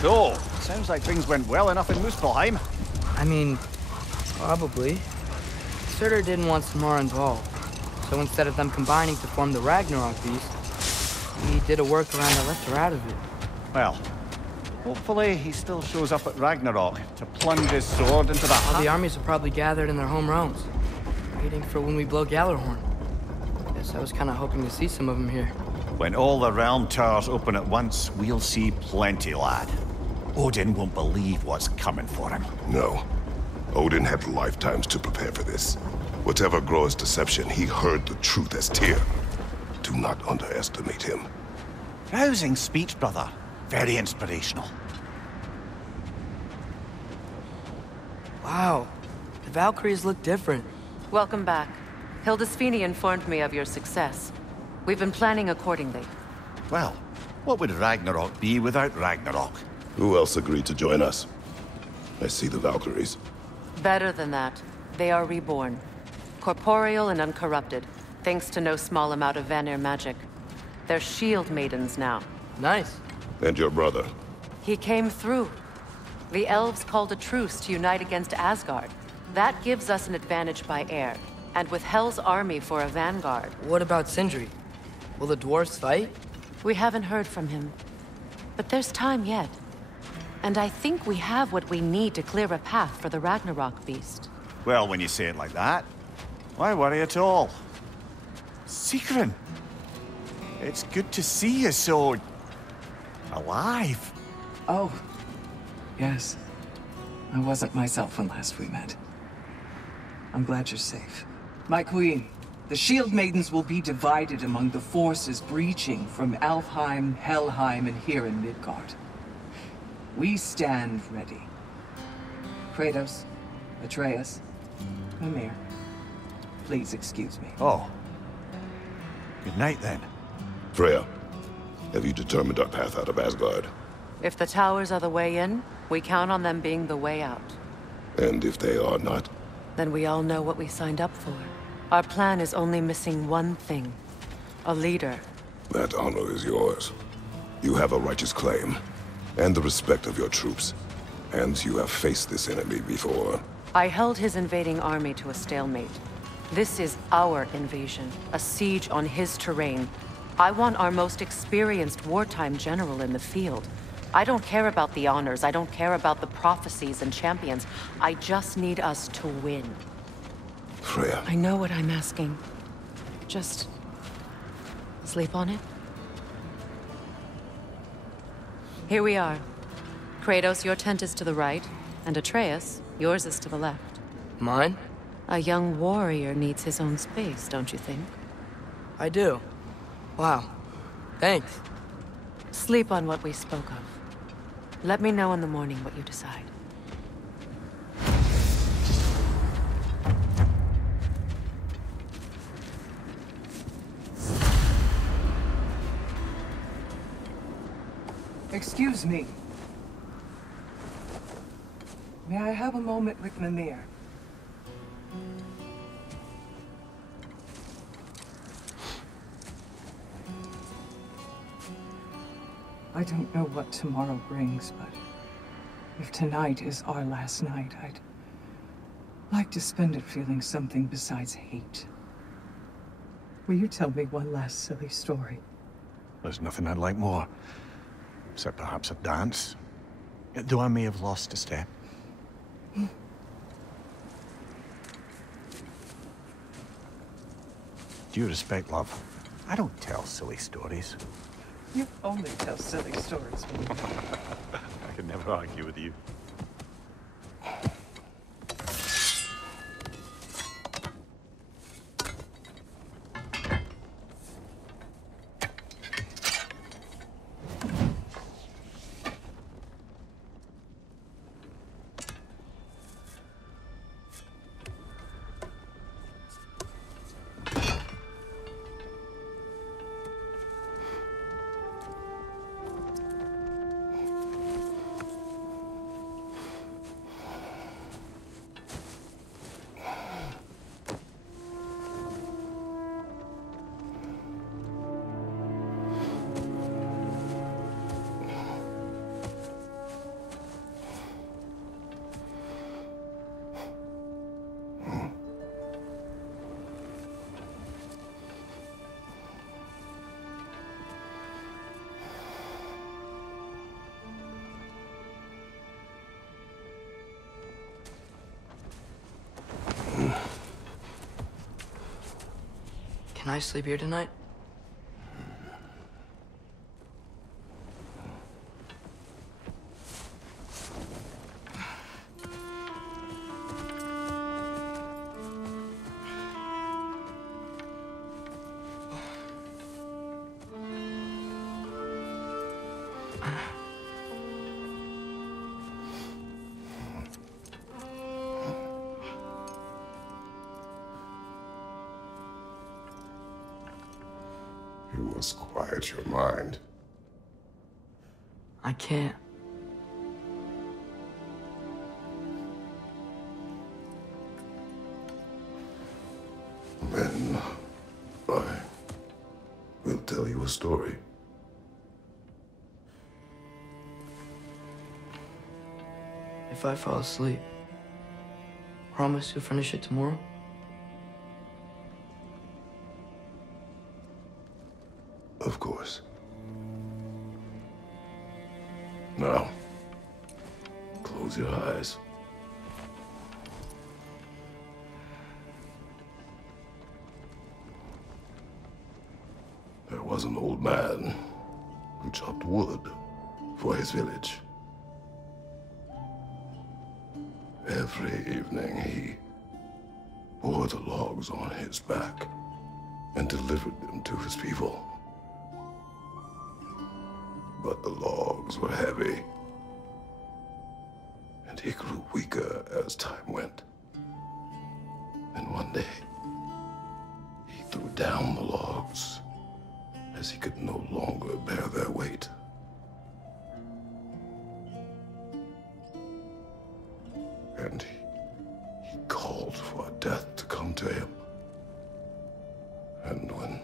So, sounds like things went well enough in Muspelheim. I mean, probably. Surtur didn't want Samara involved, so instead of them combining to form the Ragnarok Beast, he did a workaround that left her out of it. Well, hopefully he still shows up at Ragnarok to plunge his sword into that. All the armies are probably gathered in their home realms, waiting for when we blow Gjallarhorn. Guess I was kind of hoping to see some of them here. When all the realm towers open at once, we'll see plenty, lad. Odin won't believe what's coming for him. No. Odin had lifetimes to prepare for this. Whatever Groa's deception, he heard the truth as Tyr. Do not underestimate him. Rousing speech, brother. Very inspirational. Wow, the Valkyries look different. Welcome back. Hildisvini informed me of your success. We've been planning accordingly. Well, what would Ragnarok be without Ragnarok? Who else agreed to join us? I see the Valkyries. Better than that. They are reborn. Corporeal and uncorrupted, thanks to no small amount of Vanir magic. They're shield maidens now. Nice. And your brother? He came through. The elves called a truce to unite against Asgard. That gives us an advantage by air. And with Hel's army for a vanguard. What about Sindri? Will the dwarves fight? We haven't heard from him. But there's time yet. And I think we have what we need to clear a path for the Ragnarok beast. Well, when you say it like that, why worry at all? Sigrun! It's good to see you so... alive. Oh, yes. I wasn't myself when last we met. I'm glad you're safe. My queen, the Shield Maidens will be divided among the forces breaching from Alfheim, Helheim, and here in Midgard. We stand ready. Kratos, Atreus, Mimir, please excuse me. Oh. Good night, then. Freya, have you determined our path out of Asgard? If the towers are the way in, we count on them being the way out. And if they are not? Then we all know what we signed up for. Our plan is only missing one thing. A leader. That honor is yours. You have a righteous claim, and the respect of your troops. And you have faced this enemy before. I held his invading army to a stalemate. This is our invasion, a siege on his terrain. I want our most experienced wartime general in the field. I don't care about the honors, I don't care about the prophecies and champions. I just need us to win. Freya. I know what I'm asking. Just... sleep on it? Here we are. Kratos, your tent is to the right, and Atreus, yours is to the left. Mine? A young warrior needs his own space, don't you think? I do. Wow. Thanks. Sleep on what we spoke of. Let me know in the morning what you decide. Excuse me. May I have a moment with Mimir? I don't know what tomorrow brings, but if tonight is our last night, I'd like to spend it feeling something besides hate. Will you tell me one last silly story? There's nothing I'd like more. Except perhaps a dance. Though I may have lost a step. Due respect, love. I don't tell silly stories. You only tell silly stories when you... I can never argue with you. Can I sleep here tonight? You must quiet your mind. I can't. Then I will tell you a story. If I fall asleep, promise you'll finish it tomorrow? Of course. Now, close your eyes. There was an old man who chopped wood for his village. Every evening he bore the logs on his back and delivered them to his people. But the logs were heavy, and he grew weaker as time went. And one day, he threw down the logs as he could no longer bear their weight. And he called for death to come to him. And when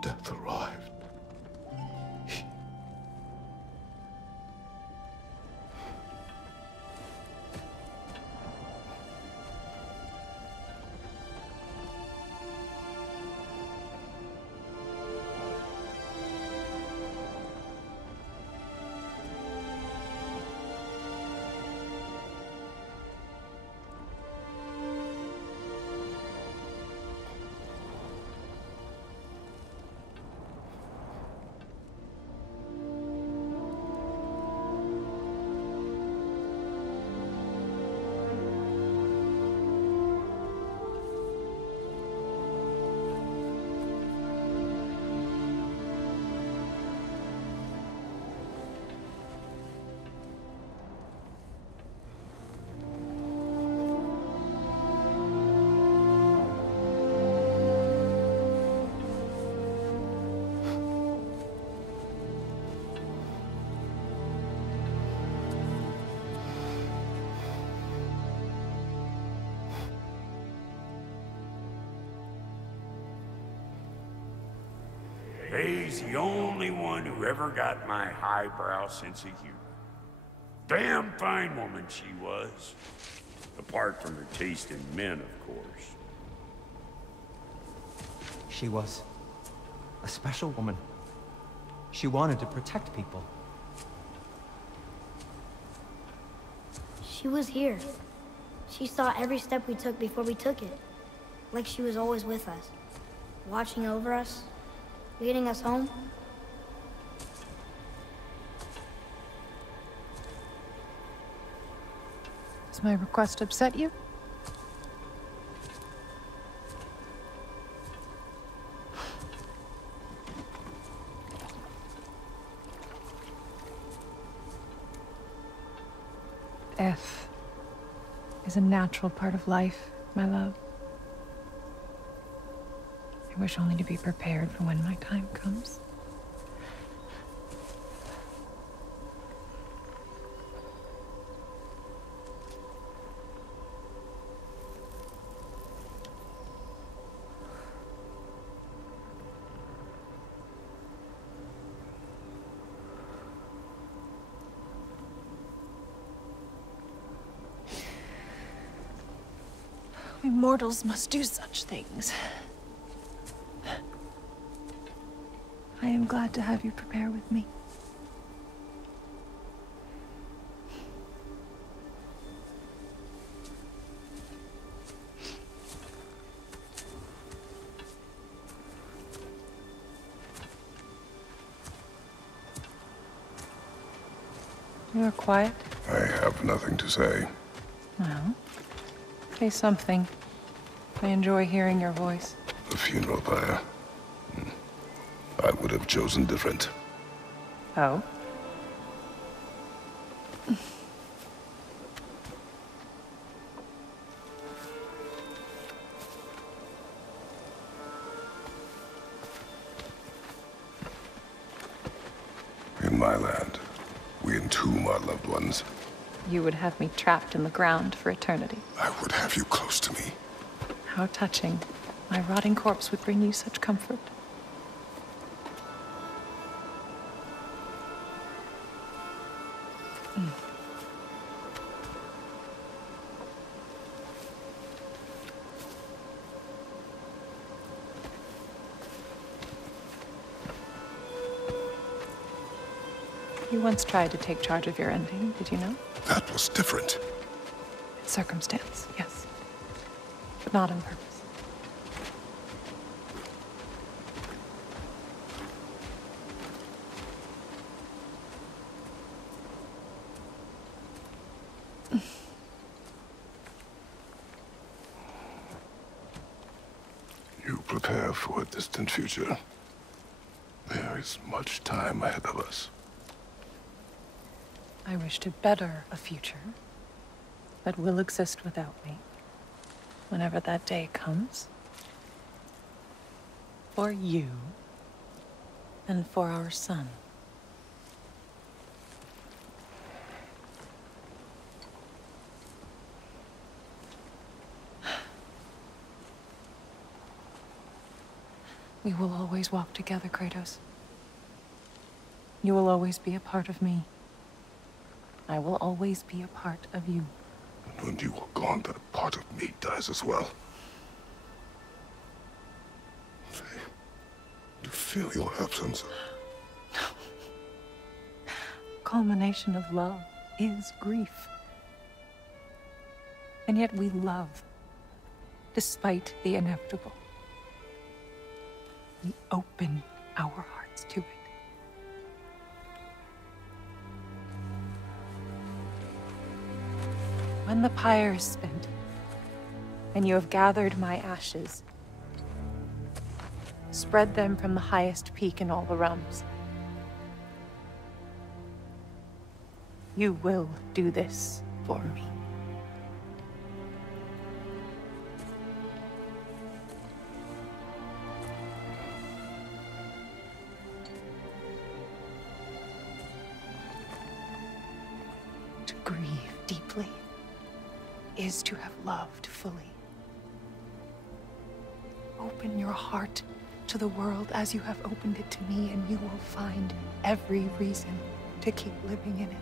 death arrived, He's the only one who ever got my highbrow sense of humor. Damn fine woman she was. Apart from her taste in men, of course. She was a special woman. She wanted to protect people. She was here. She saw every step we took before we took it. Like she was always with us. Watching over us. Leading us home. Does my request upset you? Death is a natural part of life, my love. I wish only to be prepared for when my time comes. We mortals must do such things. I am glad to have you prepare with me. You are quiet. I have nothing to say. Well, say something. I enjoy hearing your voice. The funeral pyre. I would have chosen different. Oh? In my land, we entomb our loved ones. You would have me trapped in the ground for eternity. I would have you close to me. How touching. My rotting corpse would bring you such comfort. You once tried to take charge of your ending, did you know? That was different. Circumstance, yes. But not on purpose. You prepare for a distant future. There is much time ahead of us. I wish to better a future that will exist without me, whenever that day comes. For you, and for our son. We will always walk together, Kratos. You will always be a part of me. I will always be a part of you. And when you are gone, that part of me dies as well. You feel your absence. Culmination of love is grief. And yet we love, despite the inevitable. We open our hearts to it. When the pyre is spent, and you have gathered my ashes, spread them from the highest peak in all the realms. You will do this for me. To grieve deeply is to have loved fully. Open your heart to the world as you have opened it to me, and you will find every reason to keep living in it.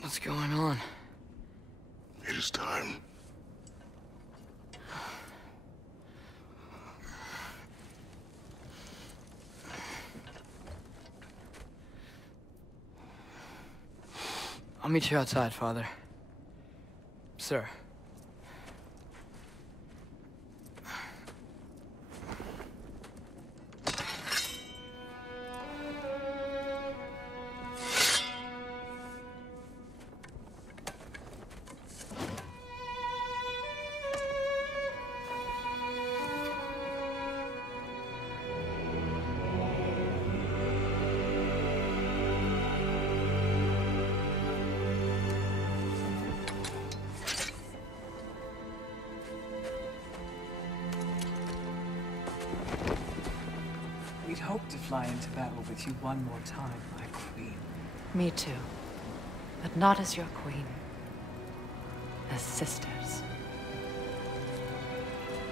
What's going on? It is time. I'll meet you outside, Father. Sir. I'd hoped to fly into battle with you one more time, my queen. Me too. But not as your queen. As sisters.